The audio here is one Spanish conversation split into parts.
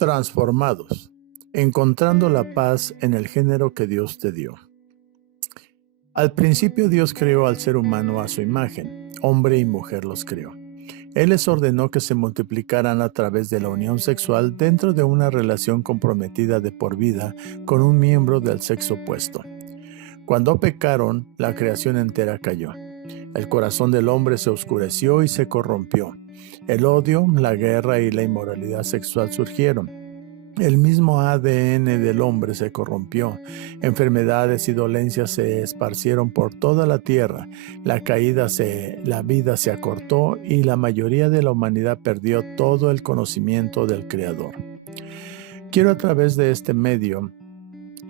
Transformados, encontrando la paz en el género que Dios te dio. Al principio Dios creó al ser humano a su imagen, hombre y mujer los creó. Él les ordenó que se multiplicaran a través de la unión sexual dentro de una relación comprometida de por vida con un miembro del sexo opuesto. Cuando pecaron, la creación entera cayó. El corazón del hombre se oscureció y se corrompió. El odio, la guerra y la inmoralidad sexual surgieron. El mismo ADN del hombre se corrompió. Enfermedades y dolencias se esparcieron por toda la tierra. La vida se acortó y la mayoría de la humanidad perdió todo el conocimiento del Creador. Quiero a través de este medio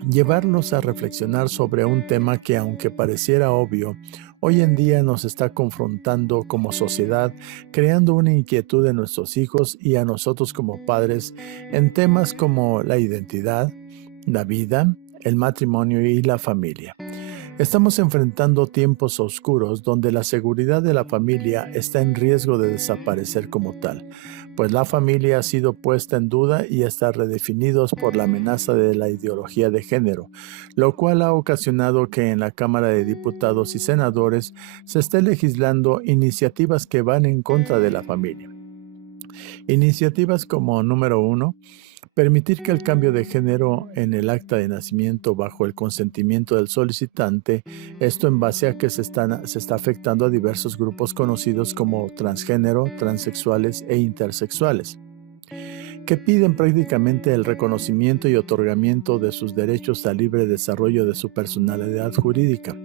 llevarlos a reflexionar sobre un tema que, aunque pareciera obvio, hoy en día nos está confrontando como sociedad, creando una inquietud en nuestros hijos y a nosotros como padres en temas como la identidad, la vida, el matrimonio y la familia. Estamos enfrentando tiempos oscuros donde la seguridad de la familia está en riesgo de desaparecer como tal, pues la familia ha sido puesta en duda y está redefinidos por la amenaza de la ideología de género, lo cual ha ocasionado que en la Cámara de Diputados y Senadores se esté legislando iniciativas que van en contra de la familia. Iniciativas como número 1, permitir que el cambio de género en el acta de nacimiento bajo el consentimiento del solicitante, esto en base a que se está afectando a diversos grupos conocidos como transgénero, transexuales e intersexuales, que piden prácticamente el reconocimiento y otorgamiento de sus derechos al libre desarrollo de su personalidad jurídica.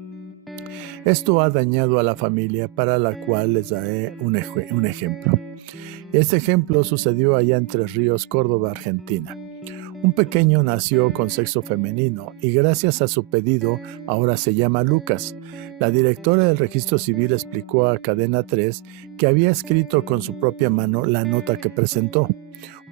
Esto ha dañado a la familia, para la cual les daré un ejemplo. Este ejemplo sucedió allá en Tres Ríos, Córdoba, Argentina. Un pequeño nació con sexo femenino y gracias a su pedido ahora se llama Lucas. La directora del registro civil explicó a Cadena 3 que había escrito con su propia mano la nota que presentó.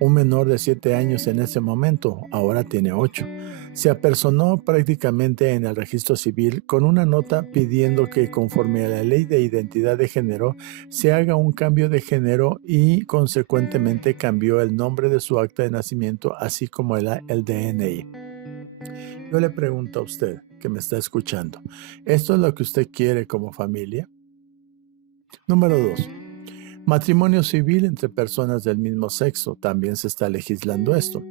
Un menor de 7 años en ese momento, ahora tiene 8. Se apersonó prácticamente en el registro civil con una nota pidiendo que, conforme a la ley de identidad de género, se haga un cambio de género y consecuentemente cambió el nombre de su acta de nacimiento, así como el DNI. Yo le pregunto a usted que me está escuchando, ¿esto es lo que usted quiere como familia? Número 2. Matrimonio civil entre personas del mismo sexo. También se está legislando esto.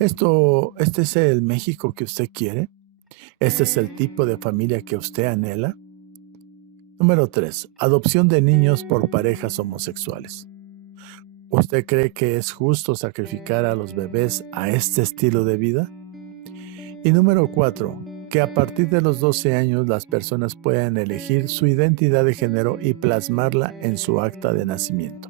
¿Este es el México que usted quiere? ¿Este es el tipo de familia que usted anhela? Número 3. Adopción de niños por parejas homosexuales. ¿Usted cree que es justo sacrificar a los bebés a este estilo de vida? Y número 4. Que a partir de los 12 años las personas puedan elegir su identidad de género y plasmarla en su acta de nacimiento.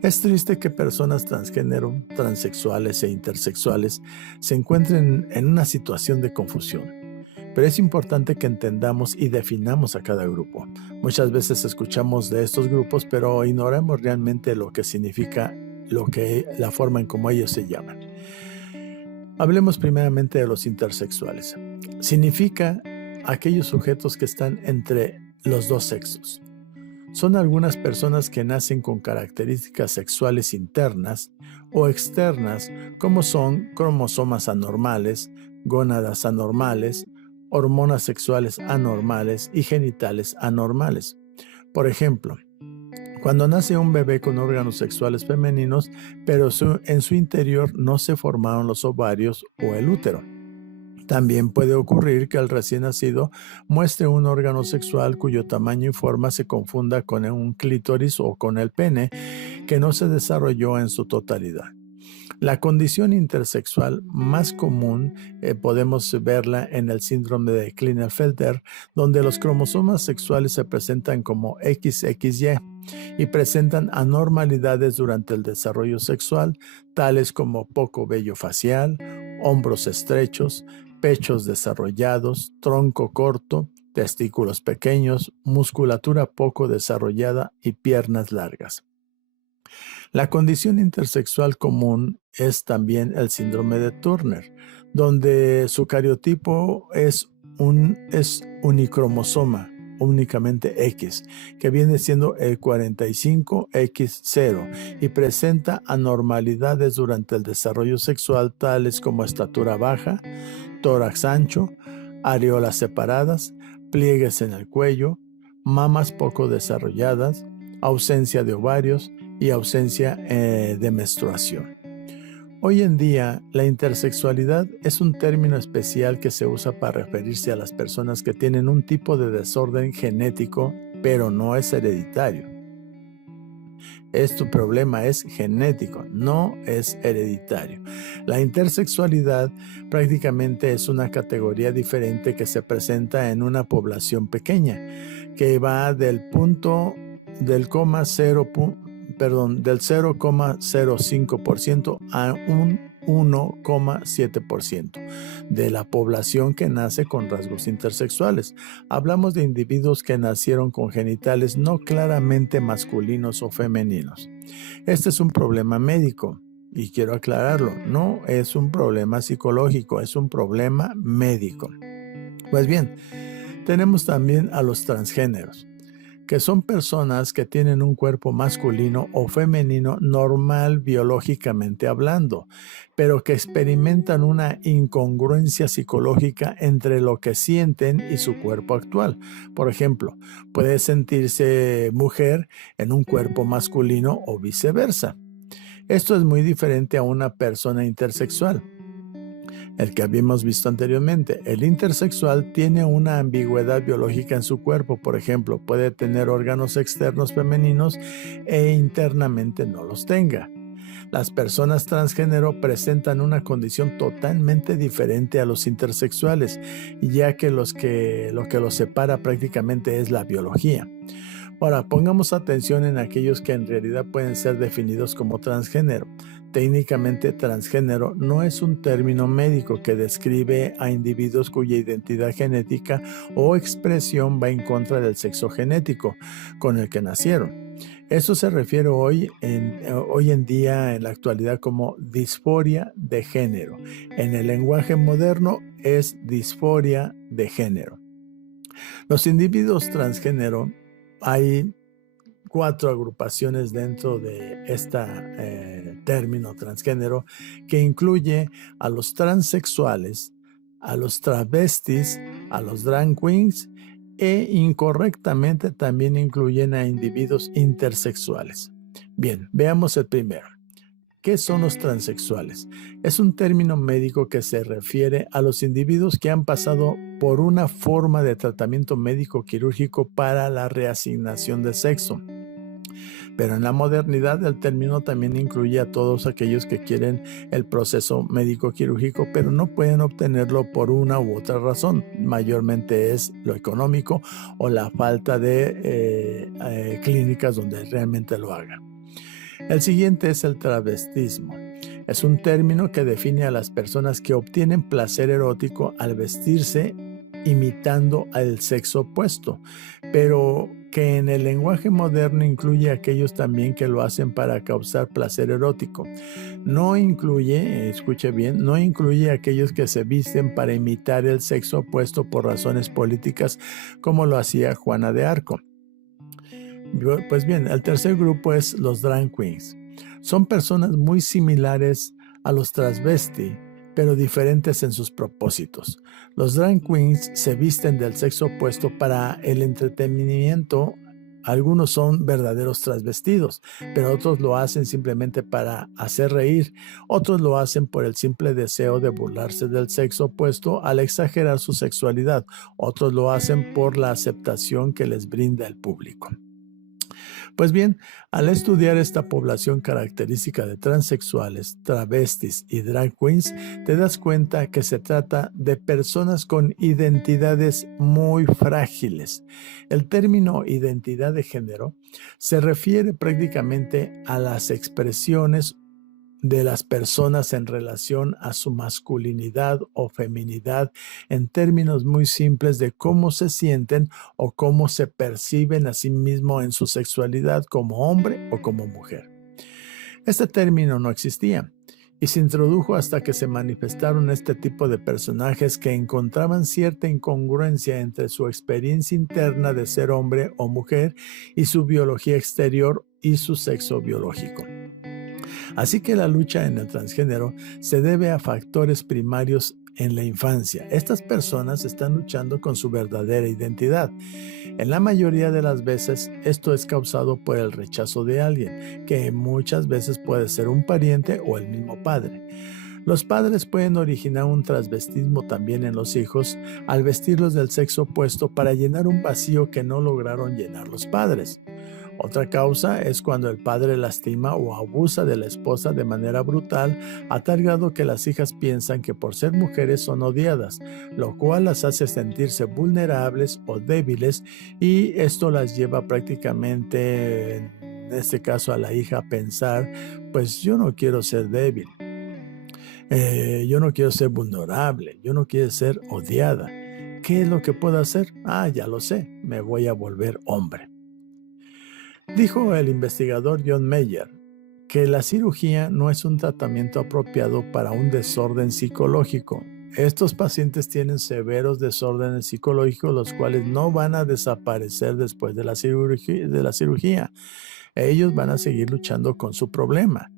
Es triste que personas transgénero, transexuales e intersexuales se encuentren en una situación de confusión, pero es importante que entendamos y definamos a cada grupo. Muchas veces escuchamos de estos grupos, pero ignoramos realmente lo que significa la forma en cómo ellos se llaman. Hablemos primeramente de los intersexuales. Significa aquellos sujetos que están entre los dos sexos. Son algunas personas que nacen con características sexuales internas o externas, como son cromosomas anormales, gónadas anormales, hormonas sexuales anormales y genitales anormales. Por ejemplo, cuando nace un bebé con órganos sexuales femeninos, pero en su interior no se formaron los ovarios o el útero. También puede ocurrir que el recién nacido muestre un órgano sexual cuyo tamaño y forma se confunda con un clítoris o con el pene, que no se desarrolló en su totalidad. La condición intersexual más común podemos verla en el síndrome de Klinefelter, donde los cromosomas sexuales se presentan como XXY y presentan anormalidades durante el desarrollo sexual, tales como poco vello facial, hombros estrechos, pechos desarrollados, tronco corto, testículos pequeños, musculatura poco desarrollada y piernas largas. La condición intersexual común es también el síndrome de Turner, donde su cariotipo es unicromosoma, únicamente X, que viene siendo el 45X0 y presenta anormalidades durante el desarrollo sexual tales como estatura baja, tórax ancho, areolas separadas, pliegues en el cuello, mamas poco desarrolladas, ausencia de ovarios y ausencia de menstruación. Hoy en día, la intersexualidad es un término especial que se usa para referirse a las personas que tienen un tipo de desorden genético, pero no es hereditario. Tu problema es genético, no es hereditario. La intersexualidad prácticamente es una categoría diferente que se presenta en una población pequeña, que va del 0,05% a un 1,7% de la población que nace con rasgos intersexuales. Hablamos de individuos que nacieron con genitales no claramente masculinos o femeninos. Este es un problema médico y quiero aclararlo, no es un problema psicológico, es un problema médico. Pues bien, tenemos también a los transgéneros, que son personas que tienen un cuerpo masculino o femenino normal biológicamente hablando, pero que experimentan una incongruencia psicológica entre lo que sienten y su cuerpo actual. Por ejemplo, puede sentirse mujer en un cuerpo masculino o viceversa. Esto es muy diferente a una persona intersexual, el que habíamos visto anteriormente. El intersexual tiene una ambigüedad biológica en su cuerpo. Por ejemplo, puede tener órganos externos femeninos e internamente no los tenga. Las personas transgénero presentan una condición totalmente diferente a los intersexuales, ya que lo que los separa prácticamente es la biología. Ahora, pongamos atención en aquellos que en realidad pueden ser definidos como transgénero. Técnicamente, transgénero no es un término médico que describe a individuos cuya identidad genética o expresión va en contra del sexo genético con el que nacieron. Eso se refiere hoy en día, en la actualidad, como disforia de género. En el lenguaje moderno es disforia de género. Los individuos transgénero, hay 4 agrupaciones dentro de este término transgénero, que incluye a los transexuales, a los travestis, a los drag queens e incorrectamente también incluyen a individuos intersexuales. Bien, veamos el primero. ¿Qué son los transexuales? Es un término médico que se refiere a los individuos que han pasado por una forma de tratamiento médico quirúrgico para la reasignación de sexo. Pero en la modernidad el término también incluye a todos aquellos que quieren el proceso médico quirúrgico, pero no pueden obtenerlo por una u otra razón. Mayormente es lo económico o la falta de clínicas donde realmente lo hagan. El siguiente es el travestismo. Es un término que define a las personas que obtienen placer erótico al vestirse imitando al sexo opuesto, pero que en el lenguaje moderno incluye a aquellos también que lo hacen para causar placer erótico. No incluye, escuche bien, no incluye a aquellos que se visten para imitar el sexo opuesto por razones políticas, como lo hacía Juana de Arco. Pues bien, el tercer grupo es los drag queens. Son personas muy similares a los transvesti, pero diferentes en sus propósitos. Los drag queens se visten del sexo opuesto para el entretenimiento. Algunos son verdaderos transvestidos, pero otros lo hacen simplemente para hacer reír. Otros lo hacen por el simple deseo de burlarse del sexo opuesto al exagerar su sexualidad. Otros lo hacen por la aceptación que les brinda el público. Pues bien, al estudiar esta población característica de transexuales, travestis y drag queens, te das cuenta que se trata de personas con identidades muy frágiles. El término identidad de género se refiere prácticamente a las expresiones de las personas en relación a su masculinidad o feminidad en términos muy simples de cómo se sienten o cómo se perciben a sí mismos en su sexualidad como hombre o como mujer. Este término no existía y se introdujo hasta que se manifestaron este tipo de personajes que encontraban cierta incongruencia entre su experiencia interna de ser hombre o mujer y su biología exterior y su sexo biológico. Así que la lucha en el transgénero se debe a factores primarios en la infancia. Estas personas están luchando con su verdadera identidad. En la mayoría de las veces, esto es causado por el rechazo de alguien, que muchas veces puede ser un pariente o el mismo padre. Los padres pueden originar un transvestismo también en los hijos al vestirlos del sexo opuesto para llenar un vacío que no lograron llenar los padres. Otra causa es cuando el padre lastima o abusa de la esposa de manera brutal, a tal grado que las hijas piensan que por ser mujeres son odiadas, lo cual las hace sentirse vulnerables o débiles, y esto las lleva prácticamente, en este caso a la hija, a pensar, pues yo no quiero ser débil, yo no quiero ser vulnerable, yo no quiero ser odiada. ¿Qué es lo que puedo hacer? Ah, ya lo sé, me voy a volver hombre. Dijo el investigador John Mayer que la cirugía no es un tratamiento apropiado para un desorden psicológico. Estos pacientes tienen severos desórdenes psicológicos, los cuales no van a desaparecer después de la cirugía. Ellos van a seguir luchando con su problema.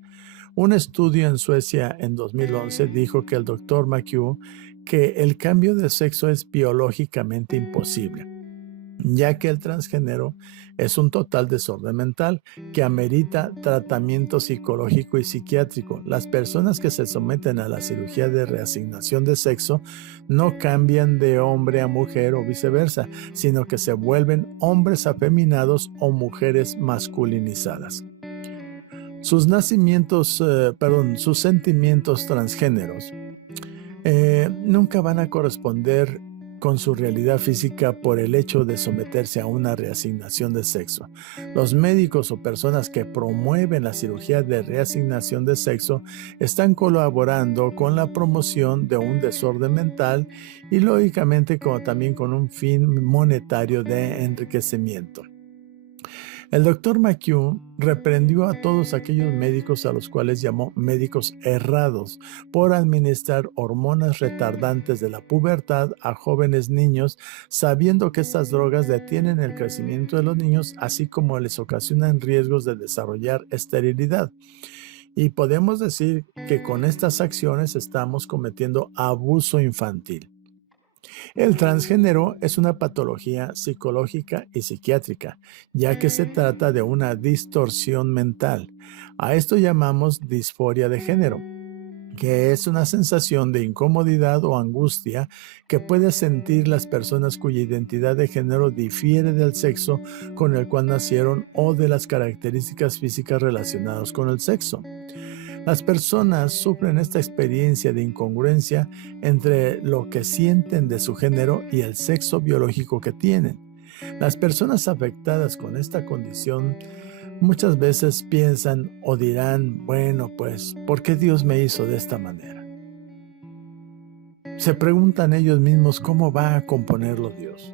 Un estudio en Suecia en 2011 dijo que el doctor McHugh que el cambio de sexo es biológicamente imposible, ya que el transgénero es un total desorden mental que amerita tratamiento psicológico y psiquiátrico. Las personas que se someten a la cirugía de reasignación de sexo no cambian de hombre a mujer o viceversa, sino que se vuelven hombres afeminados o mujeres masculinizadas. Sus sentimientos transgéneros nunca van a corresponder con su realidad física por el hecho de someterse a una reasignación de sexo. Los médicos o personas que promueven la cirugía de reasignación de sexo están colaborando con la promoción de un desorden mental y lógicamente también con un fin monetario de enriquecimiento. El doctor McHugh reprendió a todos aquellos médicos a los cuales llamó médicos errados por administrar hormonas retardantes de la pubertad a jóvenes niños, sabiendo que estas drogas detienen el crecimiento de los niños, así como les ocasionan riesgos de desarrollar esterilidad. Y podemos decir que con estas acciones estamos cometiendo abuso infantil. El transgénero es una patología psicológica y psiquiátrica, ya que se trata de una distorsión mental. A esto llamamos disforia de género, que es una sensación de incomodidad o angustia que pueden sentir las personas cuya identidad de género difiere del sexo con el cual nacieron o de las características físicas relacionadas con el sexo. Las personas sufren esta experiencia de incongruencia entre lo que sienten de su género y el sexo biológico que tienen. Las personas afectadas con esta condición muchas veces piensan o dirán, bueno, pues, ¿por qué Dios me hizo de esta manera? Se preguntan ellos mismos cómo va a componerlo Dios,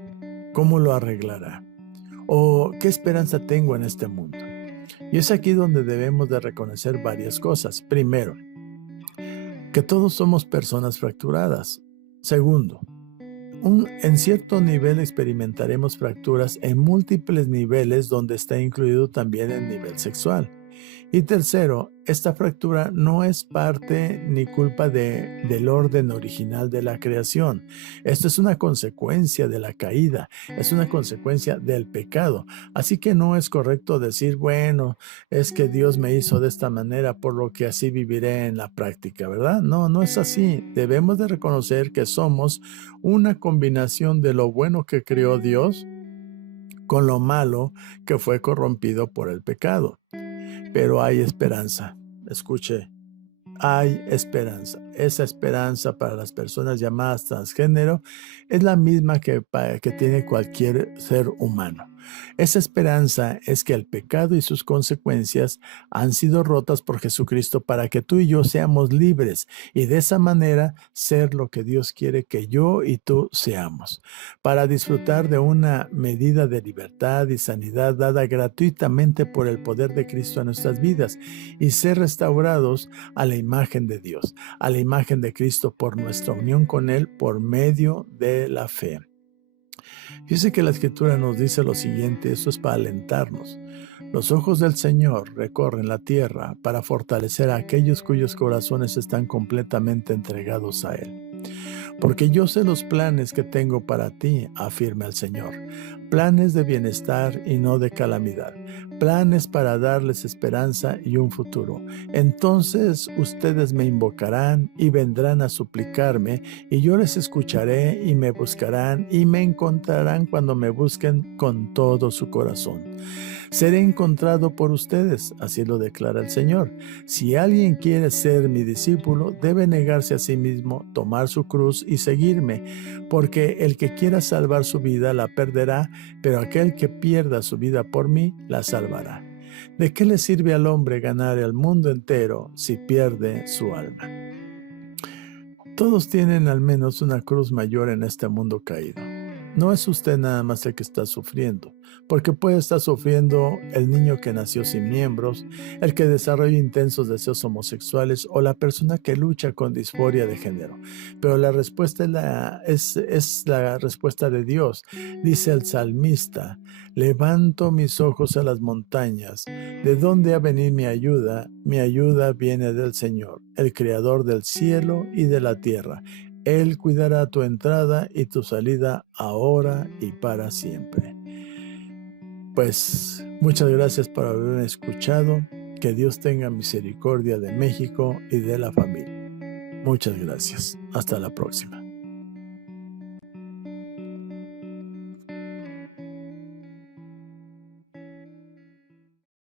cómo lo arreglará, o qué esperanza tengo en este mundo. Y es aquí donde debemos de reconocer varias cosas. Primero, que todos somos personas fracturadas. Segundo, en cierto nivel experimentaremos fracturas en múltiples niveles donde está incluido también el nivel sexual. Y tercero, esta fractura no es parte ni culpa del orden original de la creación. Esto es una consecuencia de la caída, es una consecuencia del pecado. Así que no es correcto decir, bueno, es que Dios me hizo de esta manera, por lo que así viviré en la práctica, ¿verdad? No, no es así. Debemos de reconocer que somos una combinación de lo bueno que creó Dios con lo malo que fue corrompido por el pecado. Pero hay esperanza. Escuche, hay esperanza. Esa esperanza para las personas llamadas transgénero es la misma que tiene cualquier ser humano. Esa esperanza es que el pecado y sus consecuencias han sido rotas por Jesucristo para que tú y yo seamos libres y de esa manera ser lo que Dios quiere que yo y tú seamos, para disfrutar de una medida de libertad y sanidad dada gratuitamente por el poder de Cristo en nuestras vidas y ser restaurados a la imagen de Dios, a la imagen de Cristo por nuestra unión con Él por medio de la fe. Fíjese que la Escritura nos dice lo siguiente, esto es para alentarnos. Los ojos del Señor recorren la tierra para fortalecer a aquellos cuyos corazones están completamente entregados a Él. Porque yo sé los planes que tengo para ti, afirma el Señor. Planes de bienestar y no de calamidad. Planes para darles esperanza y un futuro. Entonces ustedes me invocarán y vendrán a suplicarme, y yo les escucharé y me buscarán y me encontrarán cuando me busquen con todo su corazón. Seré encontrado por ustedes, así lo declara el Señor. Si alguien quiere ser mi discípulo, debe negarse a sí mismo, tomar su cruz y seguirme, porque el que quiera salvar su vida la perderá, pero aquel que pierda su vida por mí la salvará. ¿De qué le sirve al hombre ganar el mundo entero si pierde su alma? Todos tienen al menos una cruz mayor en este mundo caído. No es usted nada más el que está sufriendo, porque puede estar sufriendo el niño que nació sin miembros, el que desarrolla intensos deseos homosexuales o la persona que lucha con disforia de género. Pero la respuesta es la respuesta de Dios. Dice el salmista, levanto mis ojos a las montañas. ¿De dónde ha venido mi ayuda? Mi ayuda viene del Señor, el creador del cielo y de la tierra. Él cuidará tu entrada y tu salida ahora y para siempre. Pues muchas gracias por haberme escuchado. Que Dios tenga misericordia de México y de la familia. Muchas gracias. Hasta la próxima.